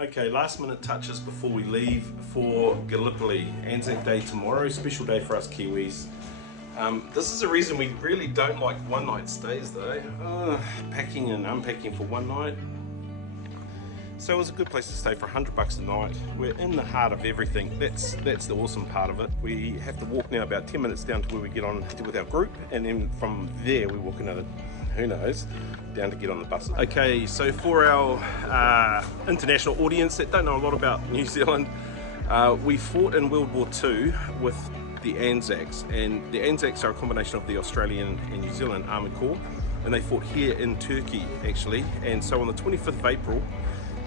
Okay, last minute touches before we leave for Gallipoli. Anzac Day tomorrow, special day for us Kiwis. This is a reason we really don't like one night stays though. Packing and unpacking for one night. So it was a good place to stay for $100 a night. We're in the heart of everything. That's the awesome part of it. We have to walk now about 10 minutes down to where we get on with our group, and then from there we walk another, who knows, down to get on the buses. Okay, so for our international audience that don't know a lot about New Zealand, we fought in World War II with the Anzacs, and the Anzacs are a combination of the Australian and New Zealand Army Corps, and they fought here in Turkey actually. And so on the 25th of April,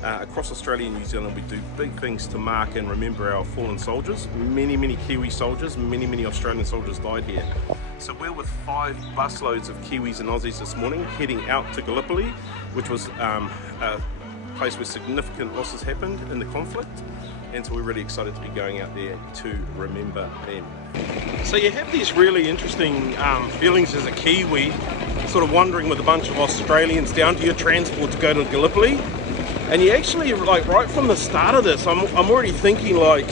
across Australia and New Zealand, we do big things to mark and remember our fallen soldiers. Many Kiwi soldiers, many Australian soldiers died here. So we're with 5 busloads of Kiwis and Aussies this morning, heading out to Gallipoli, which was a place where significant losses happened in the conflict. And so we're really excited to be going out there to remember them. So you have these really interesting feelings as a Kiwi, sort of wandering with a bunch of Australians down to your transport to go to Gallipoli. And you actually, like, right from the start of this, I'm already thinking, like,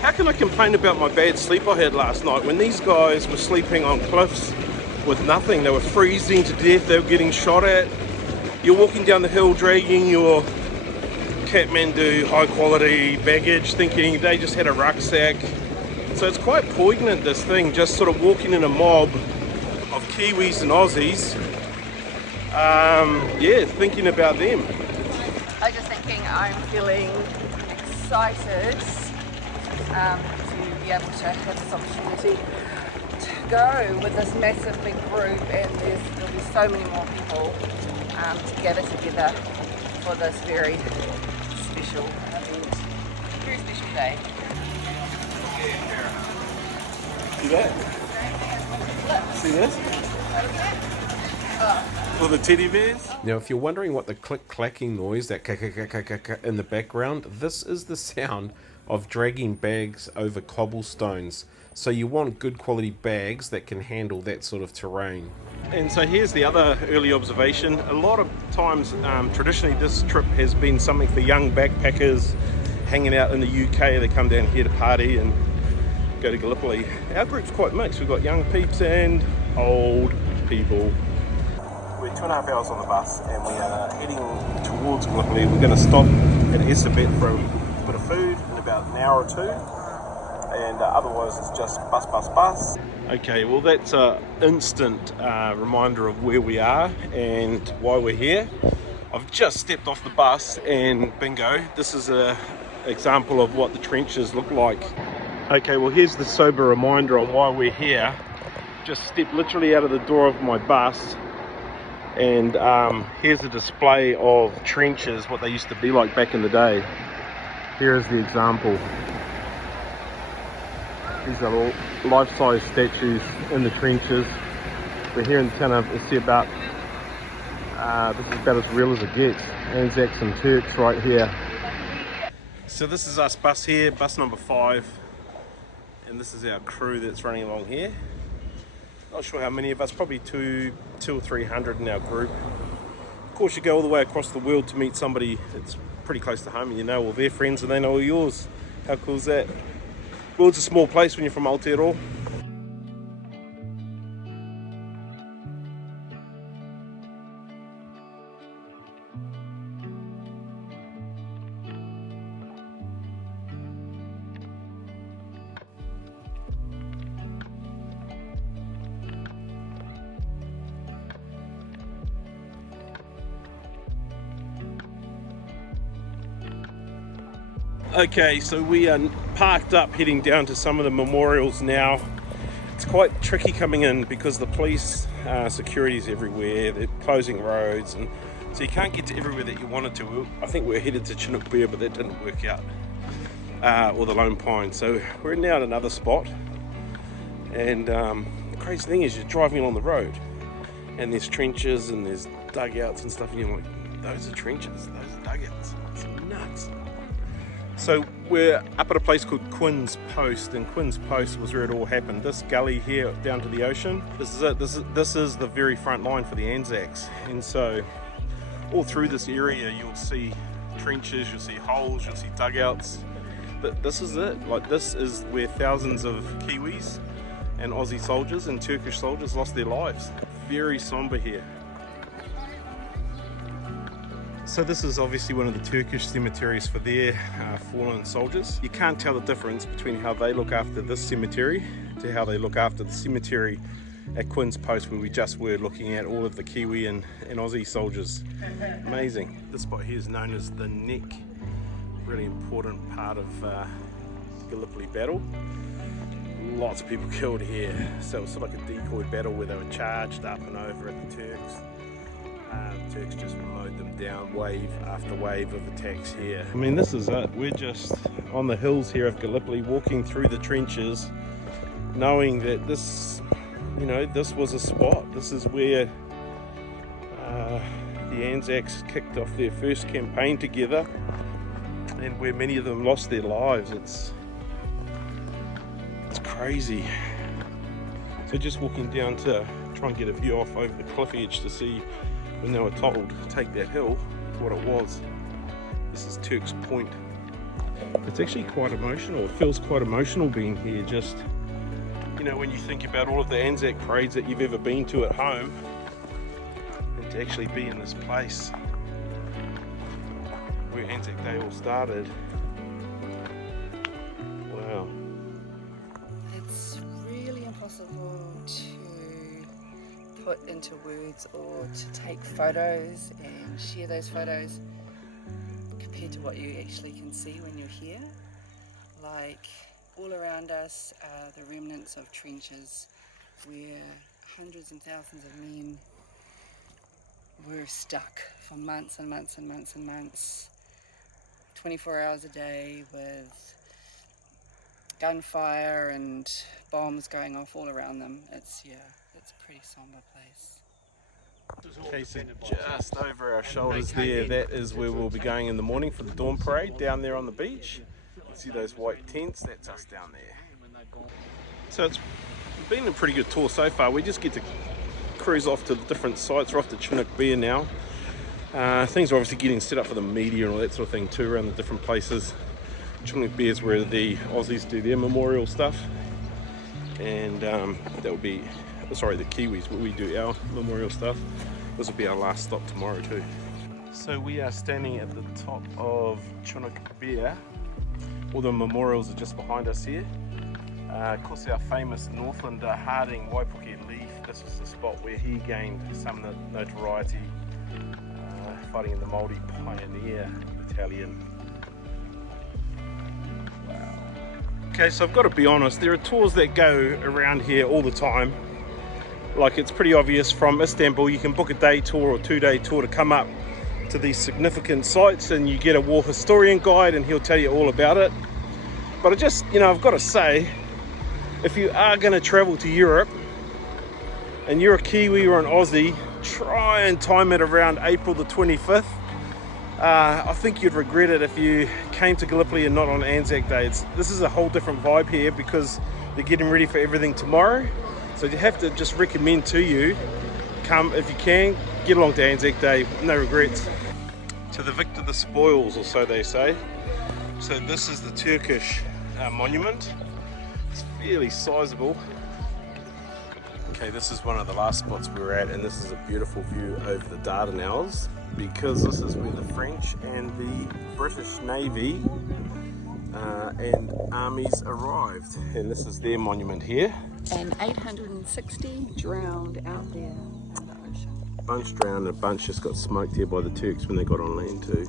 how can I complain about my bad sleep I had last night when these guys were sleeping on cliffs with nothing? They were freezing to death, they were getting shot at. You're walking down the hill dragging your Kathmandu high quality baggage, thinking they just had a rucksack. So it's quite poignant, this thing, just sort of walking in a mob of Kiwis and Aussies, yeah, thinking about them. I was just thinking, I'm feeling excited to be able to have this opportunity to go with this massive big group, and there'll be so many more people to gather together for this very special event, very special day. See that? See this? For the teddy bears. Now, if you're wondering what the click-clacking noise, that in the background, this is the sound of dragging bags over cobblestones. So you want good quality bags that can handle that sort of terrain. And so here's the other early observation. A lot of times, traditionally, this trip has been something for young backpackers hanging out in the UK. They come down here to party and go to Gallipoli. Our group's quite mixed. We've got young peeps and old people. We're 2.5 hours on the bus and we are heading towards Gallipoli. We're going to stop at Istanbul for a bit of food in about an hour or two, and otherwise it's just bus. Okay, well that's an instant reminder of where we are and why we're here. I've just stepped off the bus and bingo, this is an example of what the trenches look like. Okay, well here's the sober reminder on why we're here. Just stepped literally out of the door of my bus, and here's a display of trenches, what they used to be like back in the day. Here is the example. These are all life-size statues in the trenches. We're here in the town of about, this is about as real as it gets. Anzacs and Turks right here. So this is us bus here, bus number 5. And this is our crew that's running along here. Not sure how many of us, probably 200 or 300 in our group. Of course, you go all the way across the world to meet somebody that's pretty close to home, and you know all their friends and they know all yours. How cool is that? World's a small place when you're from Aotearoa. Okay, so we are parked up heading down to some of the memorials now. It's quite tricky coming in because the police security is everywhere. They're closing roads, and so you can't get to everywhere that you wanted to. I think we're headed to Chinook Bear, but that didn't work out, or the Lone Pine. So we're now at another spot, and the crazy thing is you're driving along the road and there's trenches and there's dugouts and stuff, and you're like, those are trenches, those are dugouts. It's nuts. So we're up at a place called Quinn's Post, and Quinn's Post was where it all happened. This gully here down to the ocean, this is it. This is the very front line for the Anzacs, and so all through this area you'll see trenches, you'll see holes, you'll see dugouts. But this is it. Like, this is where thousands of Kiwis and Aussie soldiers and Turkish soldiers lost their lives. Very somber here. So this is obviously one of the Turkish cemeteries for their fallen soldiers. You can't tell the difference between how they look after this cemetery to how they look after the cemetery at Quinn's Post, where we just were looking at all of the Kiwi and Aussie soldiers. Amazing. This spot here is known as the Neck. Really important part of the Gallipoli battle. Lots of people killed here. So it was sort of like a decoy battle where they were charged up and over at the Turks. Turks just mowed them down, wave after wave of attacks here. I mean, this is it. We're just on the hills here of Gallipoli, walking through the trenches, knowing that this, you know, this was a spot. This is where the Anzacs kicked off their first campaign together, and where many of them lost their lives. It's crazy. So just walking down to try and get a view off over the cliff edge to see when they were told to take that hill, what it was. This is Turks Point. It's actually quite emotional. It feels quite emotional being here. Just, you know, when you think about all of the Anzac parades that you've ever been to at home, and to actually be in this place where Anzac Day all started. Wow. It's really impossible to put into words or to take photos and share those photos compared to what you actually can see when you're here. Like, all around us are the remnants of trenches where hundreds and thousands of men were stuck for months and months and months and months, 24 hours a day, with gunfire and bombs going off all around them. It's a pretty somber place. Okay, so just over our shoulders there, that is where we'll be going in the morning for the dawn parade, down there on the beach. You can see those white tents, that's us down there. So it's been a pretty good tour so far. We just get to cruise off to the different sites. We're off to Chinook Bear now. Things are obviously getting set up for the media and all that sort of thing too around the different places. Chinook Bear is where the Aussies do their memorial stuff, and that will be, sorry, the Kiwis, where we do our memorial stuff. This will be our last stop tomorrow too. So we are standing at the top of Chinook Bear. All the memorials are just behind us here. Of course, our famous Northlander Harding Waipuke Leaf, this was the spot where he gained some notoriety fighting in the Māori Pioneer Battalion. Wow. Okay, so I've got to be honest, there are tours that go around here all the time. Like, it's pretty obvious from Istanbul, you can book a day tour or 2-day tour to come up to these significant sites, and you get a war historian guide and he'll tell you all about it. But I just, you know, I've got to say, if you are going to travel to Europe and you're a Kiwi or an Aussie, try and time it around April the 25th. I think you'd regret it if you came to Gallipoli and not on Anzac Day. This is a whole different vibe here because they're getting ready for everything tomorrow. So you have to just recommend to you, come if you can, get along to Anzac Day, no regrets. To the victor the spoils, or so they say. So this is the Turkish monument. It's fairly sizable. Okay, this is one of the last spots we were at, and this is a beautiful view over the Dardanelles, because this is where the French and the British Navy and armies arrived, and this is their monument here. And 860 drowned out there in the ocean. A bunch drowned, a bunch just got smoked here by the Turks when they got on land too.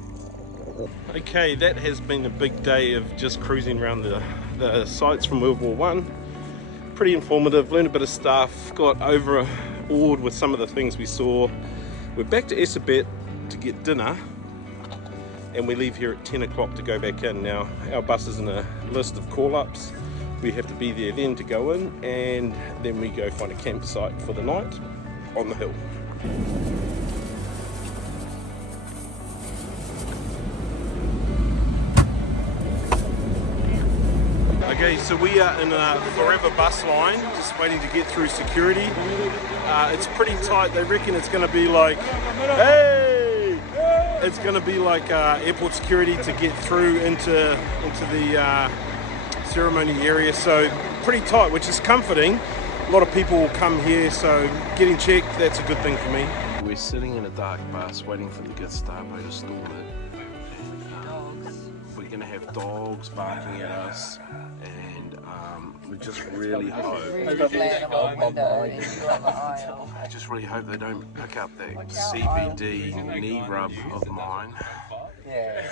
Okay, that has been a big day of just cruising around the sites from World War I. Pretty informative, learned a bit of stuff, got overawed with some of the things we saw. We're back to Esabet to get dinner, and we leave here at 10 o'clock to go back in. Now, our bus is in a list of call-ups. We have to be there then to go in, and then we go find a campsite for the night on the hill. Okay, so we are in a forever bus line, just waiting to get through security. It's pretty tight. They reckon it's going to be like, hey, it's going to be like airport security to get through into the ceremony area, so pretty tight, which is comforting. A lot of people will come here, so getting checked, that's a good thing for me. We're sitting in a dark bus waiting for the Gestapo to storm it. And, we're going to have dogs barking at us, and we just really hope. I just really hope they don't pick up that CBD knee rub of mine. Yeah.